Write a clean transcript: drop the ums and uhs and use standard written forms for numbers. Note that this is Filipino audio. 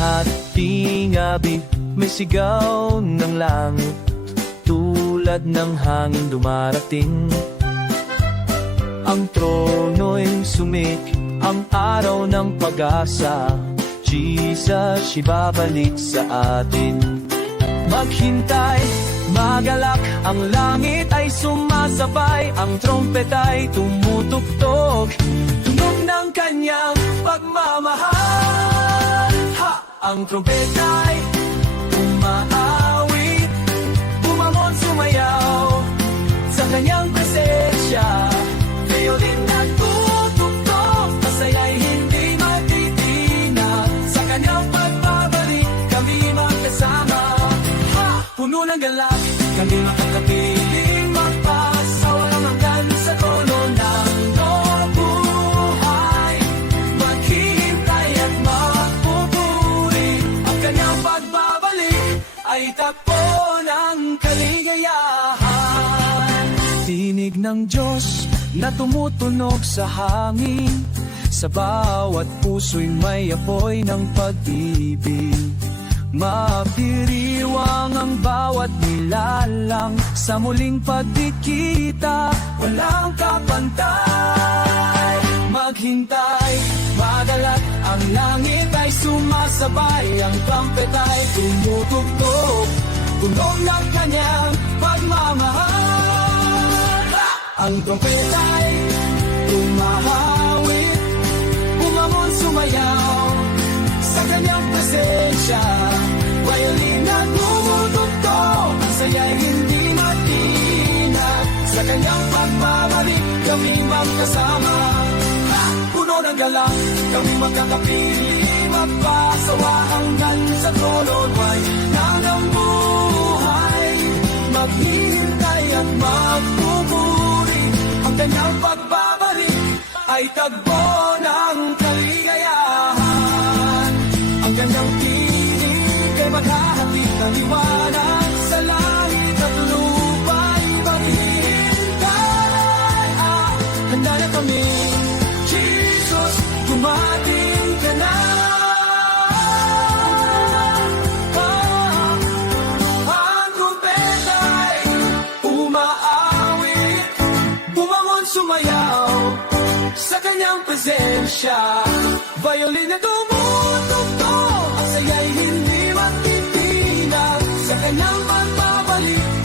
hating abig, may sigaw ng langit, tulad ng hangin dumarating. Ang trono'y sumik, ang araw ng pag-asa, Jesus, ibabalik sa atin. Maghintay, magalak, ang langit ay sumasabay, ang trompet ay tumutugtog, tunog ng kanyang pagmamahal. Ha! Ang trompet ay umaawit, bumangon sumayaw sa kanyang presensya. Violin at tutugtog, masaya'y hindi matitinag, sa kanyang pagbabalik kami magkasama. Ha! Puno ng galak, kami makakapiling magpasawa ng hanggan sa trono ng buhay. Maghihintay at magpupuri, ang kanyang pagbabalik ay takbo ng kaligayahan. Tinig ng Diyos na tumutunog sa hangin, sa bawat puso'y may apoy ng pag-ibig. Mapiriwang ang bawat nilalang, sa muling pagdikita, walang kapantay. Maghintay, madalat, ang langit ay sumasabay, ang trumpet ay tumutugtog, tunog ng kanyang pagmamahal. Ang trumpet ay tumahawit, bumangon sumayaw sa kanyang presensya. Violin at tumutugtog, ang saya'y hindi matinag, sa kanyang pagbabalik kami magkasama. Ha! Puno ng galak, kami magkakapiling magpasawa hanggan sa trono ng buhay. Maghihintay at magpupuri, ang kanyang pagbabalik ay tagpo ng kaligayahan. Ang kanyang tinig ay maghahatid ng liwanag sa langit at lupa'y maghihintay. Handa na kami, Jesus, dumating ka na. Ang trumpet ay umaawit, bumangon sumayaw sa kanyang presensya. Violin na tumutugtog, ang saya'y hindi matitinag, sa kanyang pagbabalik